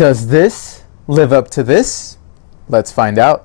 Does this live up to this? Let's find out.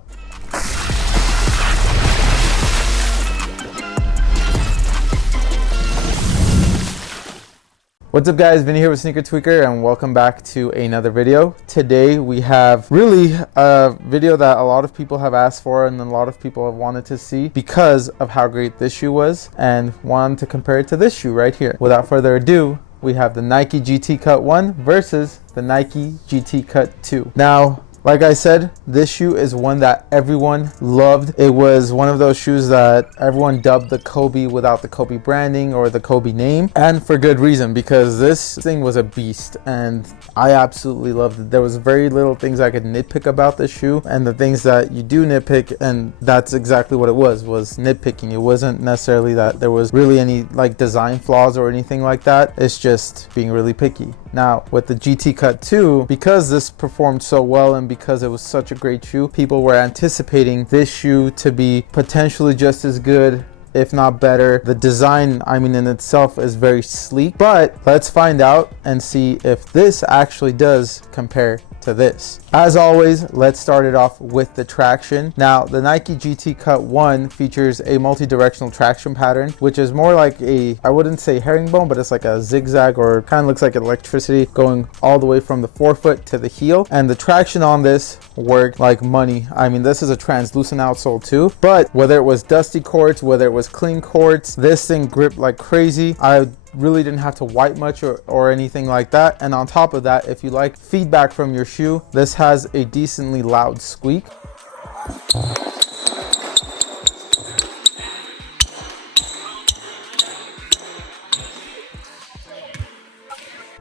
What's up guys, Vinny here with Sneaker Tweaker and welcome back to another video. Today we have really a video that a lot of people have asked for and a lot of people have wanted to see because of how great this shoe was and wanted to compare it to this shoe right here. Without further ado, we have the Nike G.T Cut 1 versus the Nike G.T Cut 2. Now, like I said, this shoe is one that everyone loved. It was one of those shoes that everyone dubbed the Kobe without the Kobe branding or the Kobe name, and for good reason, because this thing was a beast and I absolutely loved it. There was very little things I could nitpick about this shoe, and the things that you do nitpick, and that's exactly what it was nitpicking. It wasn't necessarily that there was really any like design flaws or anything like that. It's just being really picky. Now with the GT Cut 2, because this performed so well and because it was such a great shoe, people were anticipating this shoe to be potentially just as good, if not better. The design, I mean, in itself is very sleek, but let's find out and see if this actually does compare to this. As always, let's start it off with the traction. Now, the Nike GT Cut 1 features a multi-directional traction pattern, which is more like a, I wouldn't say herringbone, but it's like a zigzag, or kind of looks like electricity going all the way from the forefoot to the heel. And the traction on this worked like money. I mean, this is a translucent outsole too, but whether it was dusty courts, whether it was clean courts, this thing gripped like crazy. I really didn't have to wipe much or anything like that. And on top of that, if you like feedback from your shoe, this has a decently loud squeak.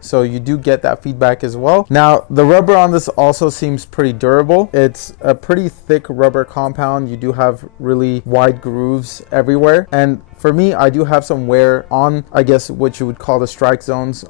So you do get that feedback as well. Now, the rubber on this also seems pretty durable. It's a pretty thick rubber compound. You do have really wide grooves everywhere. And for me, I do have some wear on, I guess, what you would call the strike zones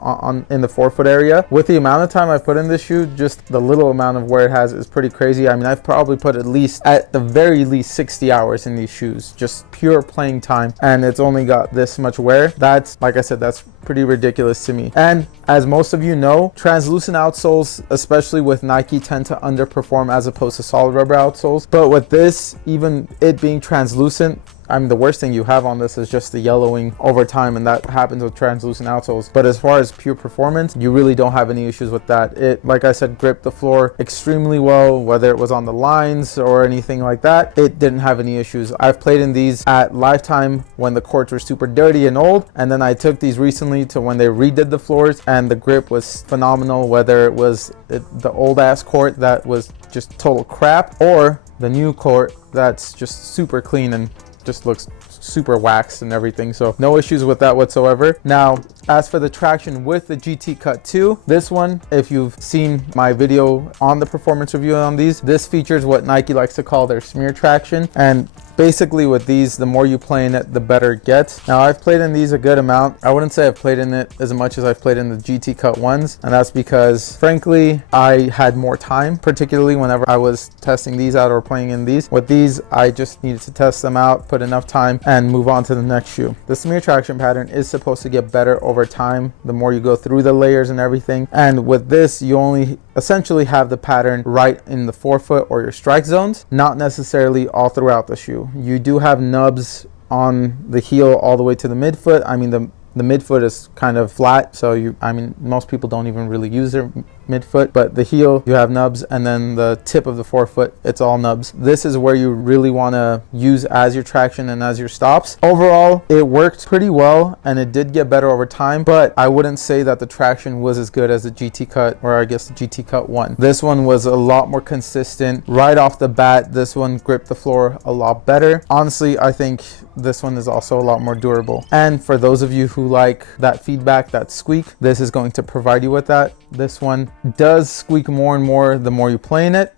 in the forefoot area. With the amount of time I've put in this shoe, just the little amount of wear it has is pretty crazy. I mean, I've probably put at the very least 60 hours in these shoes, just pure playing time. And it's only got this much wear. That's, like I said, that's pretty ridiculous to me. And as most of you know, translucent outsoles, especially with Nike, tend to underperform as opposed to solid rubber outsoles. But with this, even it being translucent, I mean, the worst thing you have on this is just the yellowing over time, and that happens with translucent outsoles. But as far as pure performance, you really don't have any issues with that. It, like I said, gripped the floor extremely well, whether it was on the lines or anything like that. It didn't have any issues. I've played in these at Lifetime when the courts were super dirty and old, and then I took these recently to when they redid the floors, and the grip was phenomenal, whether it was the old ass court that was just total crap or the new court that's just super clean and just looks super waxed and everything. So no issues with that whatsoever. Now, as for the traction with the GT Cut 2, this one, if you've seen my video on the performance review on these, this features what Nike likes to call their smear traction. And basically with these, the more you play in it, the better it gets. Now, I've played in these a good amount. I wouldn't say I've played in it as much as I've played in the GT Cut 1s. And that's because, frankly, I had more time, particularly whenever I was testing these out or playing in these. With these, I just needed to test them out, put enough time, and move on to the next shoe. The smear traction pattern is supposed to get better over time, the more you go through the layers and everything. And with this, you only essentially have the pattern right in the forefoot or your strike zones, not necessarily all throughout the shoe. You do have nubs on the heel all the way to the midfoot. I mean, the midfoot is kind of flat, so I mean, most people don't even really use their midfoot, but the heel, you have nubs, and then the tip of the forefoot, it's all nubs. This is where you really want to use as your traction and as your stops. Overall, it worked pretty well, and it did get better over time, but I wouldn't say that the traction was as good as the GT Cut, or I guess the GT Cut 1. This one was a lot more consistent. Right off the bat, this one gripped the floor a lot better. Honestly, I think this one is also a lot more durable. And for those of you who like that feedback, that squeak, this is going to provide you with that. This one does squeak more and more the more you play in it.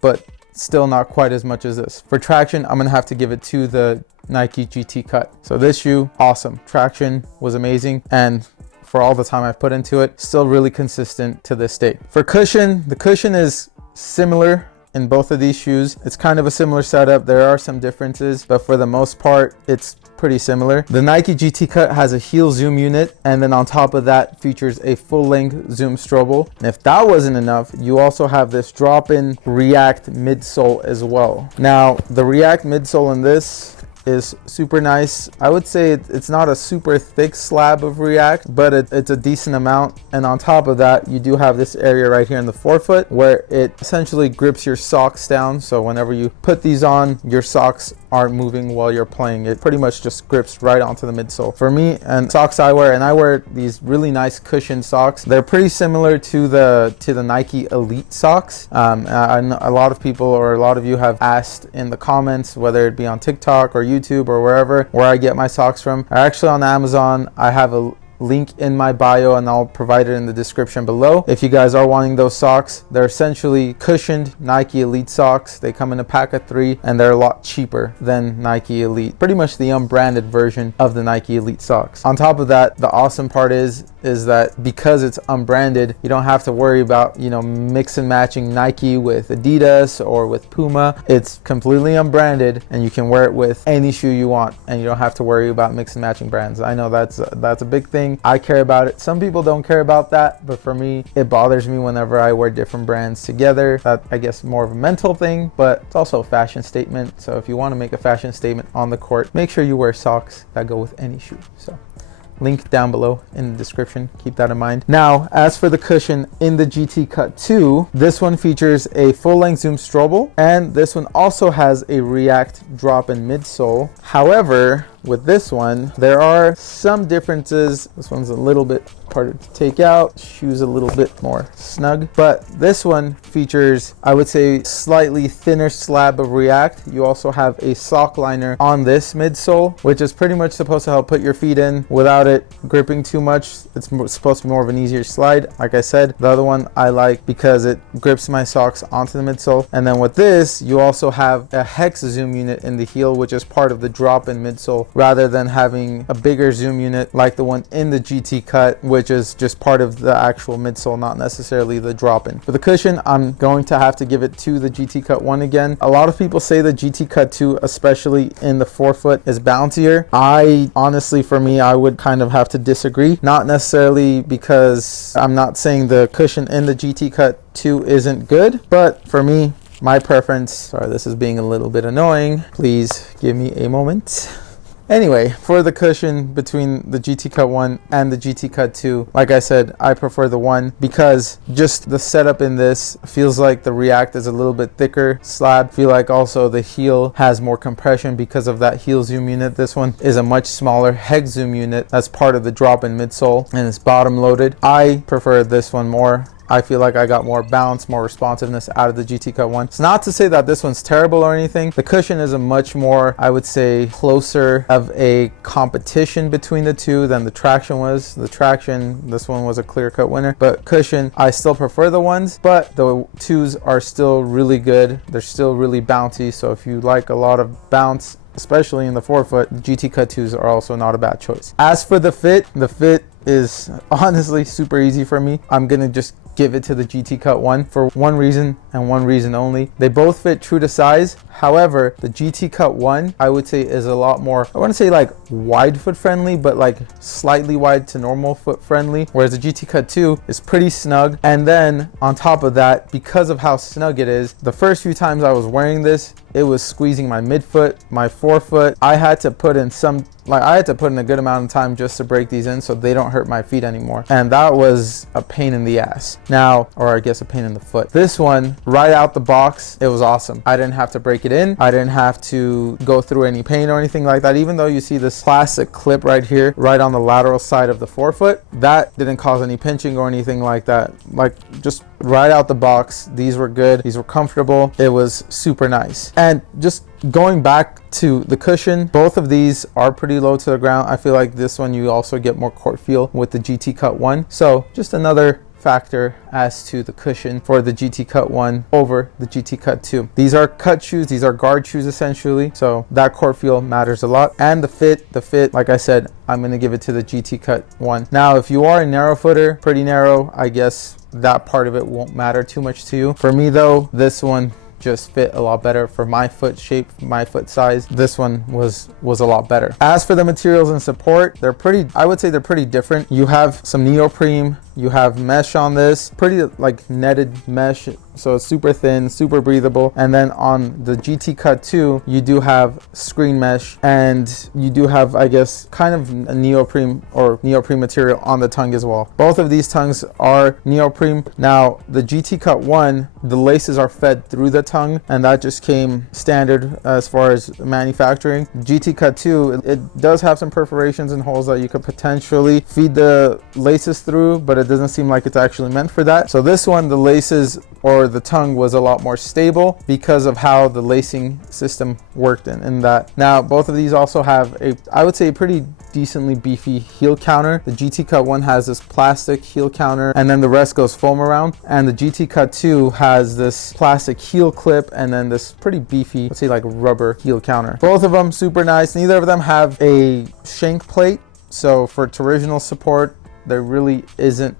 But still not quite as much as this. For traction, I'm gonna have to give it to the Nike GT Cut. So this shoe, awesome. Traction was amazing, and for all the time I've put into it, still really consistent to this day. For cushion, the cushion is similar in both of these shoes. It's kind of a similar setup. There are some differences, but for the most part, it's pretty similar. The Nike GT Cut has a heel zoom unit, and then on top of that features a full-length zoom strobel. And if that wasn't enough, you also have this drop-in React midsole as well. Now, the React midsole in this is super nice. I would say it's not a super thick slab of React, but it's a decent amount. And on top of that, you do have this area right here in the forefoot where it essentially grips your socks down. So whenever you put these on, your socks aren't moving while you're playing. It pretty much just grips right onto the midsole. For me, and socks I wear, and I wear these really nice cushioned socks. They're pretty similar to the Nike Elite socks. I know a lot of people, or a lot of you have asked in the comments, whether it be on TikTok or YouTube or wherever, where I get my socks from. Actually, on Amazon, I have a link in my bio, and I'll provide it in the description below. If you guys are wanting those socks, they're essentially cushioned Nike Elite socks. They come in a pack of 3, and they're a lot cheaper than Nike Elite. Pretty much the unbranded version of the Nike Elite socks. On top of that, the awesome part is that because it's unbranded, you don't have to worry about, you know, mix and matching Nike with Adidas or with Puma. It's completely unbranded, and you can wear it with any shoe you want, and you don't have to worry about mix and matching brands. I know that's a big thing. I care about it. Some people don't care about that, but for me, it bothers me whenever I wear different brands together. That, I guess, more of a mental thing, but it's also a fashion statement. So if you want to make a fashion statement on the court, make sure you wear socks that go with any shoe. So link down below in the description. Keep that in mind. Now, as for the cushion in the GT Cut 2, this one features a full-length zoom strobel, and this one also has a React drop-in midsole. However, with this one, there are some differences. This one's a little bit harder to take out. Shoe's a little bit more snug, but this one features, I would say, slightly thinner slab of React. You also have a sock liner on this midsole, which is pretty much supposed to help put your feet in without it gripping too much. It's supposed to be more of an easier slide. Like I said, the other one I like because it grips my socks onto the midsole. And then with this, you also have a hex zoom unit in the heel, which is part of the drop-in midsole, rather than having a bigger zoom unit like the one in the GT Cut, which is just part of the actual midsole, not necessarily the drop-in. For the cushion, I'm going to have to give it to the GT Cut 1 again. A lot of people say the GT Cut 2, especially in the forefoot, is bouncier. I honestly, for me, I would kind of have to disagree. Not necessarily because I'm not saying the cushion in the GT Cut 2 isn't good, but for me, my preference, sorry, this is being a little bit annoying. Please give me a moment. Anyway, for the cushion between the GT Cut 1 and the GT Cut 2, like I said, I prefer the 1 because just the setup in this feels like the React is a little bit thicker slab. I feel like also the heel has more compression because of that heel zoom unit. This one is a much smaller hex zoom unit that's part of the drop-in midsole, and it's bottom loaded. I prefer this one more. I feel like I got more bounce, more responsiveness out of the GT Cut 1. It's not to say that this one's terrible or anything. The cushion is a much more, I would say, closer of a competition between the two than the Traction was. The Traction, this one was a clear-cut winner, but cushion, I still prefer the ones, but the 2s are still really good. They're still really bouncy, so if you like a lot of bounce, especially in the forefoot, GT Cut 2s are also not a bad choice. As for the fit is honestly super easy for me. I'm gonna just give it to the GT Cut 1 for one reason and one reason only. They both fit true to size. However, the GT Cut 1, I would say, is a lot more, I want to say like wide foot friendly, but like slightly wide to normal foot friendly, whereas the GT Cut 2 is pretty snug. And then on top of that, because of how snug it is, the first few times I was wearing this, it was squeezing my midfoot, my forefoot. I had to put in a good amount of time just to break these in so they don't hurt my feet anymore. And that was a pain in the ass. Now, or I guess a pain in the foot. This one, right out the box, it was awesome. I didn't have to break it in. I didn't have to go through any pain or anything like that. Even though you see this plastic clip right here, right on the lateral side of the forefoot, that didn't cause any pinching or anything like that. Like, just right out the box, these were good. These were comfortable. It was super nice. And just going back to the cushion, both of these are pretty low to the ground. I feel like this one you also get more court feel with the GT Cut 1. So just another factor as to the cushion for the GT Cut 1 over the GT Cut 2. These are cut shoes, these are guard shoes essentially, so that court feel matters a lot. And the fit, like I said, I'm going to give it to the GT Cut 1. Now, if you are a narrow footer, pretty narrow, I guess that part of it won't matter too much to you. For me though, this one just fit a lot better for my foot shape, my foot size. This one was a lot better. As for the materials and support, they're pretty, I would say they're pretty different. You have some neoprene, you have mesh on this, pretty like netted mesh, so it's super thin, super breathable. And then on the GT Cut 2, you do have screen mesh, and you do have, I guess, kind of a neoprene material on the tongue as well. Both of these tongues are neoprene. Now, the GT Cut 1, the laces are fed through the tongue, and that just came standard as far as manufacturing. GT Cut 2, it does have some perforations and holes that you could potentially feed the laces through, but it doesn't seem like it's actually meant for that. So this one, the laces or the tongue was a lot more stable because of how the lacing system worked in that. Now, both of these also have a, I would say, a pretty decently beefy heel counter. The GT Cut 1 has this plastic heel counter, and then the rest goes foam around. And the GT Cut 2 has this plastic heel clip, and then this pretty beefy, let's say like rubber heel counter. Both of them super nice. Neither of them have a shank plate. So for torsional support, there really isn't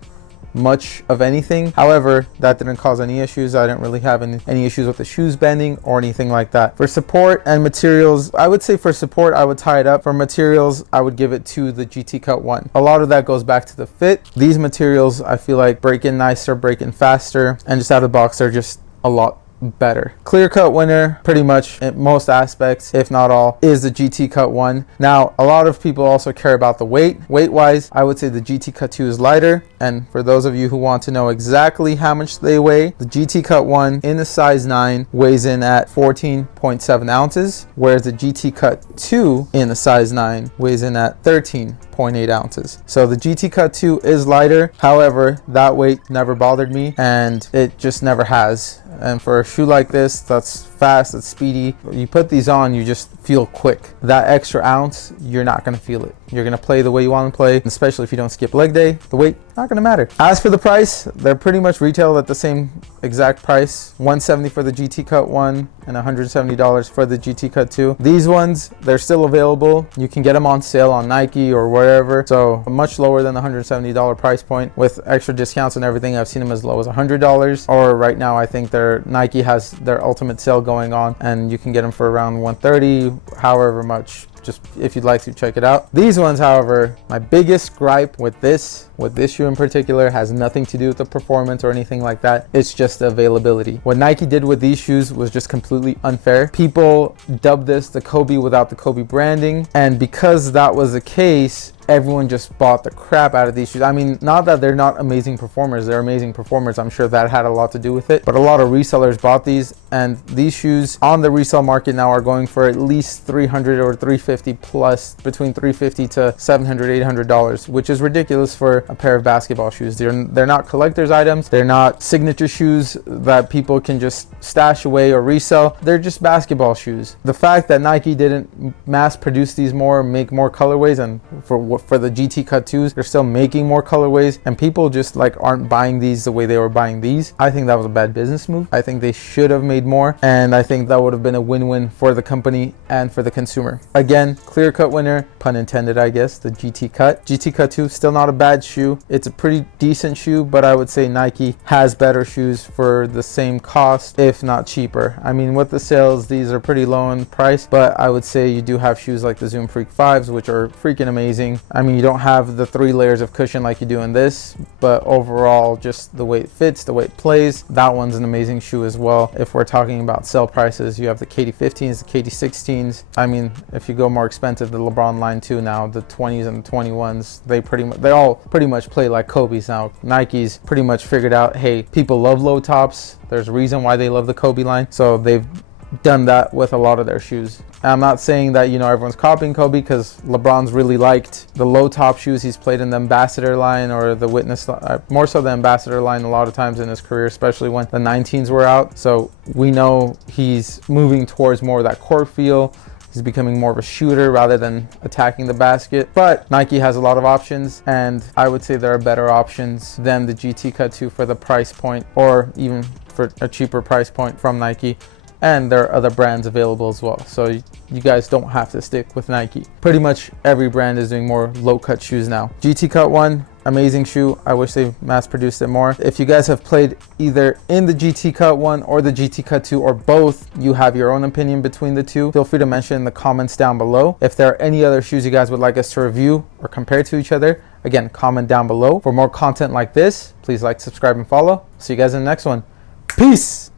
much of anything. However, that didn't cause any issues. I didn't really have any issues with the shoes bending or anything like that. For support and materials, I would say for support, I would tie it up. For materials, I would give it to the GT Cut 1. A lot of that goes back to the fit. These materials, I feel like, break in nicer, break in faster, and just out of the box, they're just a lot better. Clear cut winner pretty much in most aspects, if not all, is the GT Cut 1. Now, a lot of people also care about the weight. Weight wise, I would say the GT Cut 2 is lighter, and for those of you who want to know exactly how much they weigh, the GT Cut 1 in a size 9 weighs in at 14.7 ounces, whereas the GT Cut 2 in a size 9 weighs in at 13.8 ounces. So the GT Cut 2 is lighter. However, that weight never bothered me, and it just never has. And for a shoe like this, that's fast, it's speedy, you put these on, you just feel quick. That extra ounce, you're not gonna feel it. You're gonna play the way you want to play, especially if you don't skip leg day. The weight, not gonna matter. As for the price, they're pretty much retailed at the same exact price. $170 for the GT Cut 1 and $170 for the GT Cut 2. These ones, they're still available. You can get them on sale on Nike or wherever. So much lower than the $170 price point. With extra discounts and everything, I've seen them as low as $100. Or right now, I think Nike has their ultimate sale going on, and you can get them for around $130, however much. Just if you'd like to check it out. These ones, however, my biggest gripe with this shoe in particular has nothing to do with the performance or anything like that. It's just the availability. What Nike did with these shoes was just completely unfair. People dubbed this the Kobe without the Kobe branding, and because that was the case, everyone just bought the crap out of these shoes. I mean, not that they're not amazing performers, they're amazing performers. I'm sure that had a lot to do with it, but a lot of resellers bought these, and these shoes on the resale market now are going for at least $300 or $350 plus, between $350 to $700, $800, which is ridiculous for a pair of basketball shoes. They're not collector's items. They're not signature shoes that people can just stash away or resell. They're just basketball shoes. The fact that Nike didn't mass produce these more, make more colorways, and for the GT Cut 2s, they're still making more colorways, and people just like aren't buying these the way they were buying these. I think that was a bad business move. I think they should have made more, and I think that would have been a win-win for the company and for the consumer. Again, clear cut winner, pun intended, I guess, the GT Cut. GT Cut 2, still not a bad shoe. It's a pretty decent shoe, but I would say Nike has better shoes for the same cost, if not cheaper. I mean, with the sales, these are pretty low in price, but I would say you do have shoes like the Zoom Freak 5s, which are freaking amazing. I mean, you don't have the 3 layers of cushion like you do in this, but overall, just the way it fits, the way it plays, that one's an amazing shoe as well. If we're talking about sell prices, you have the KD15s, the KD16s. I mean, if you go more expensive, the LeBron line too now, the 20s and the 21s, they all pretty much play like Kobe's now. Nike's pretty much figured out, hey, people love low tops. There's a reason why they love the Kobe line. So they've done that with a lot of their shoes. And I'm not saying that, you know, everyone's copying Kobe, because LeBron's really liked the low top shoes he's played in the Ambassador line or the Witness, more so the Ambassador line a lot of times in his career, especially when the 19s were out. So we know he's moving towards more of that court feel. He's becoming more of a shooter rather than attacking the basket. But Nike has a lot of options, and I would say there are better options than the GT Cut 2 for the price point, or even for a cheaper price point from Nike. And there are other brands available as well, so you guys don't have to stick with Nike. Pretty much every brand is doing more low cut shoes now. GT Cut 1, Amazing shoe. I wish they mass produced it more. If you guys have played either in the GT Cut 1 or the GT Cut 2 or both, you have your own opinion between the two, feel free to mention in the comments down below. If there are any other shoes you guys would like us to review or compare to each other, again, comment down below. For more content like this, please like, subscribe, and follow. See you guys in the next one. Peace!